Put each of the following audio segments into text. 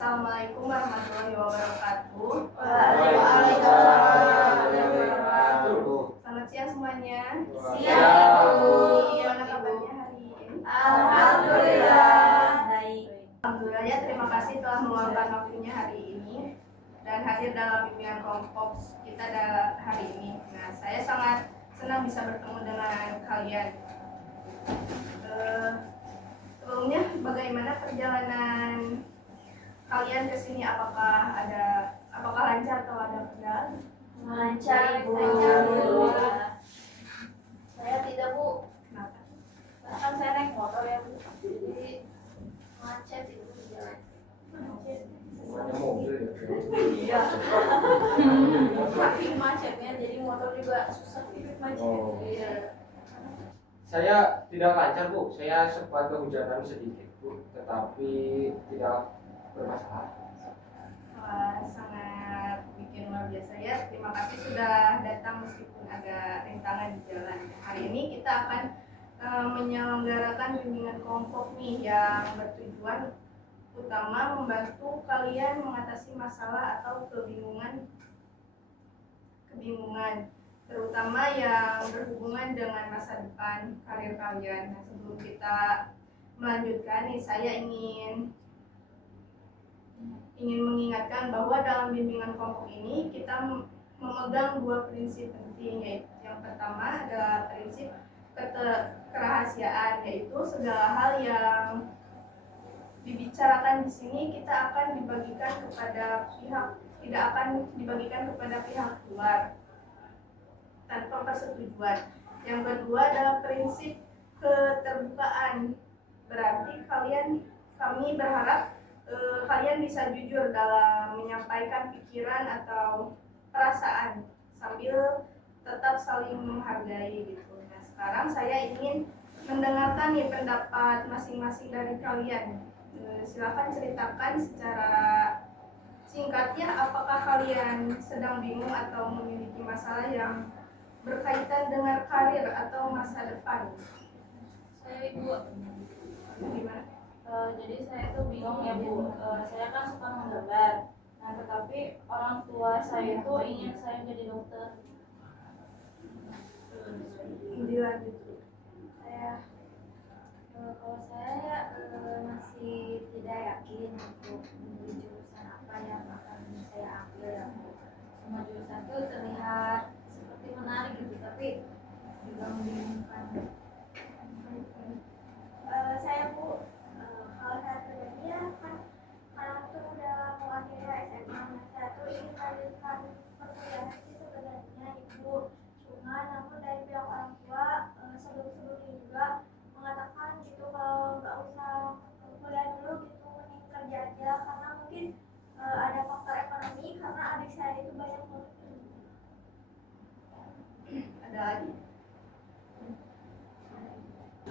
Assalamualaikum warahmatullahi wabarakatuh. Waalaikumsalam warahmatullahi wabarakatuh. Selamat siang semuanya. Siang, Bu. Gimana kabarnya hari ini? Alhamdulillah. Baik. Alhamdulillah ya, terima kasih telah meluangkan waktunya hari ini dan hadir dalam bimbingan kelompok kita hari ini. Nah, saya sangat senang bisa bertemu dengan kalian. Sebelumnya, bagaimana perjalanan kalian ke sini? Apakah lancar atau ada kendala? Lancar, Bu. Saya tidak, Bu. Kenapa? Kan saya naik motor ya, Bu. Jadi macet itu di jalan. Semuanya mobil ya. Iya. Saking macetnya, jadi motor juga susah pipit macet. Oh. Iya. Saya tidak lancar, Bu. Saya sempat kehujanan sedikit, Bu, tetapi tidak bermasalah. Wah, sangat bikin luar biasa ya. Terima kasih sudah datang meskipun agak rintangan di jalan. Hari ini kita akan menyelenggarakan bimbingan kelompok nih yang bertujuan utama membantu kalian mengatasi masalah atau kebingungan terutama yang berhubungan dengan masa depan karir kalian. Nah, sebelum kita melanjutkan nih, saya ingin mengingatkan bahwa dalam bimbingan kelompok ini kita memegang dua prinsip penting, yaitu yang pertama adalah prinsip kerahasiaan, yaitu segala hal yang dibicarakan di sini tidak akan dibagikan kepada pihak luar tanpa persetujuan. Yang kedua adalah prinsip keterbukaan, berarti kami berharap kalian bisa jujur dalam menyampaikan pikiran atau perasaan sambil tetap saling menghargai gitu. Nah, sekarang saya ingin mendengarkan nih pendapat masing-masing dari kalian. Silakan ceritakan secara singkatnya apakah kalian sedang bingung atau memiliki masalah yang berkaitan dengan karir atau masa depan. Saya Ibu. Gimana? Jadi saya itu bingung ya, Bu. Saya kan suka menggambar. Nah, tetapi orang tua saya itu ingin saya menjadi dokter. Dilanjut. Kalau saya masih tidak yakin untuk memilih jurusan apa yang akan saya ambil. Semua jurusan itu terlihat seperti menarik gitu, tapi juga membingungkan. Saya Bu, kalau saya pribadi ya kan karena tuh udah mau akhirnya SMA, saya tuh ingin melanjutkan perkuliahan sih sebenarnya Ibu. Cuma namun dari pihak orang tua sebelum-sebelumnya juga mengatakan gitu kalau nggak usah kuliah dulu gitu, mending kerja aja karena mungkin ada faktor ekonomi karena adik saya itu banyak banget. Ada lagi?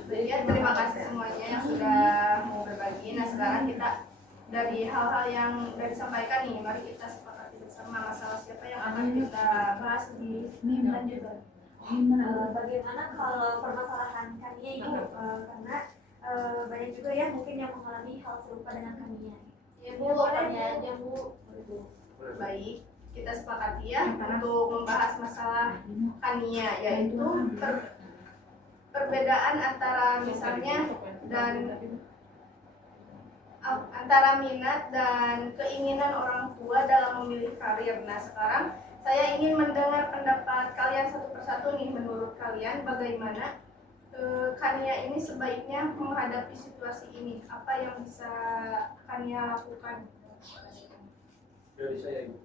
Baik, terima kasih semuanya yang sudah mau berbagi. Nah, sekarang kita dari hal-hal yang sudah disampaikan nih, mari kita sepakati bersama masalah siapa yang akan kita bahas di lanjutan. Bagaimana kalau permasalahan kami Ibu, karena banyak juga ya mungkin yang mengalami hal serupa dengan kami. Ya, Bu, tanya aja, Bu. Baik, kita sepakati ya untuk membahas masalah Kania, yaitu perbedaan antara misalnya dan antara minat dan keinginan orang tua dalam memilih karir. Nah, sekarang saya ingin mendengar pendapat kalian satu persatu nih. Menurut kalian bagaimana Kania ini sebaiknya menghadapi situasi ini? Apa yang bisa Kania lakukan? Dari saya, Ibu.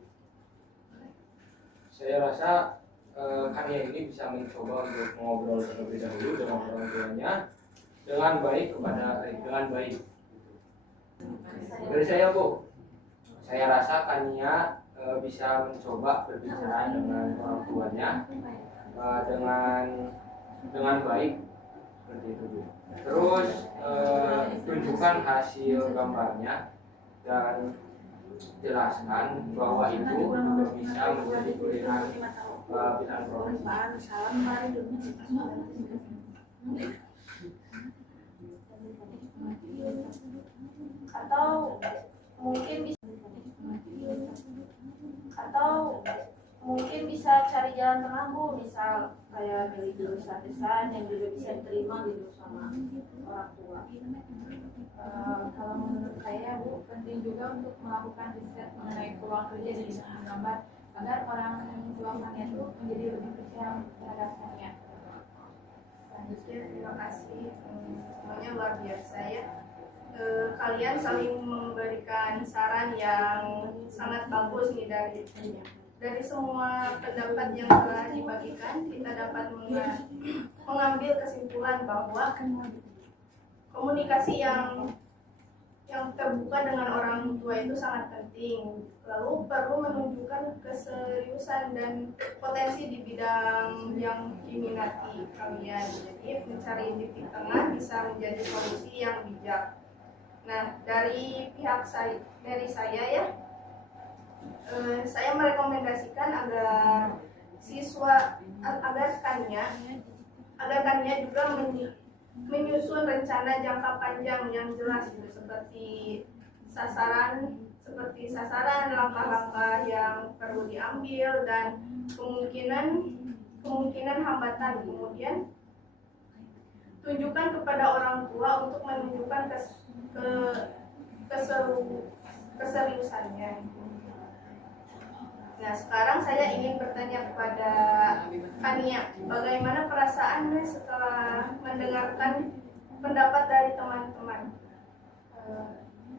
Saya rasa Kania ini bisa mencoba untuk mengobrol terlebih dahulu dengan orang tuanya dengan baik. Dari saya, Bu, saya rasa Kania bisa mencoba berbicara dengan orang tuanya dengan baik seperti itu, Bu. Terus tunjukkan hasil gambarnya dan jelaskan bahwa itu juga bisa menjadi pilihan profesi. Atau mungkin bisa cari jalan tengah Bu, misal kayak pilih jurusan desain yang juga bisa diterima gitu sama orang tua. Kalau menurut saya Bu, penting juga untuk melakukan riset mengenai peluang kerja di bidang menggambar agar orang tuanya itu menjadi lebih percaya terhadap saya. Selanjutnya terima kasih, semuanya luar biasa ya. Kalian saling memberikan saran yang sangat bagus nih dari semua pendapat yang telah dibagikan. Kita dapat mengambil kesimpulan bahwa komunikasi yang terbuka dengan orang tua itu sangat penting. Lalu perlu menunjukkan keseriusan dan potensi di bidang yang diminati kalian. Jadi mencari titik tengah bisa menjadi solusi yang bijak. Nah, dari saya ya, saya merekomendasikan agar Kania juga menyusun rencana jangka panjang yang jelas gitu, seperti sasaran, langkah-langkah yang perlu diambil dan kemungkinan hambatan. Kemudian tunjukkan kepada orang tua untuk menunjukkan keseriusannya. Nah, sekarang saya ingin bertanya kepada Kania, bagaimana perasaannya setelah mendengarkan pendapat dari teman-teman?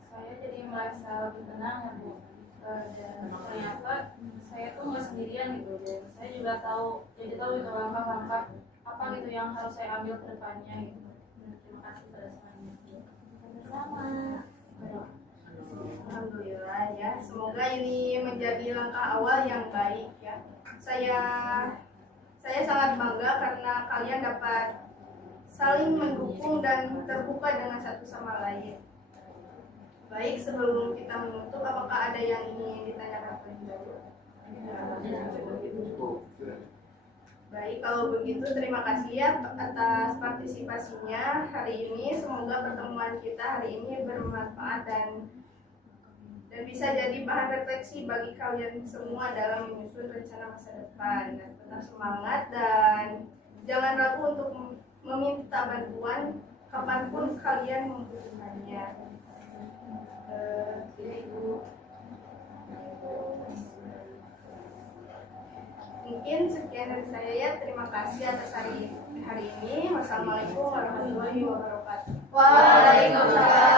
Saya jadi merasa lebih tenang ya Bu, dan ternyata saya tuh nggak sendirian gitu, dan saya juga tahu itu langkah-langkah apa gitu yang harus saya ambil ke depannya gitu. Terima kasih pada semuanya. Sama. Alhamdulillah ya, semoga ini menjadi langkah awal yang baik ya. Saya sangat bangga karena kalian dapat saling mendukung dan terbuka dengan satu sama lain. Baik, sebelum kita menutup, apakah ada yang ingin ditanyakan terlebih dahulu? Baik, kalau begitu terima kasih ya atas partisipasinya hari ini. Semoga pertemuan kita hari ini bermanfaat dan bisa jadi bahan refleksi bagi kalian semua dalam menyusun rencana masa depan. Dan tetap semangat dan jangan ragu untuk meminta bantuan kapanpun kalian membutuhkannya. Mungkin sekian dari saya ya. Terima kasih atas hari ini. Wassalamualaikum warahmatullahi wabarakatuh. Waalaikumsalam.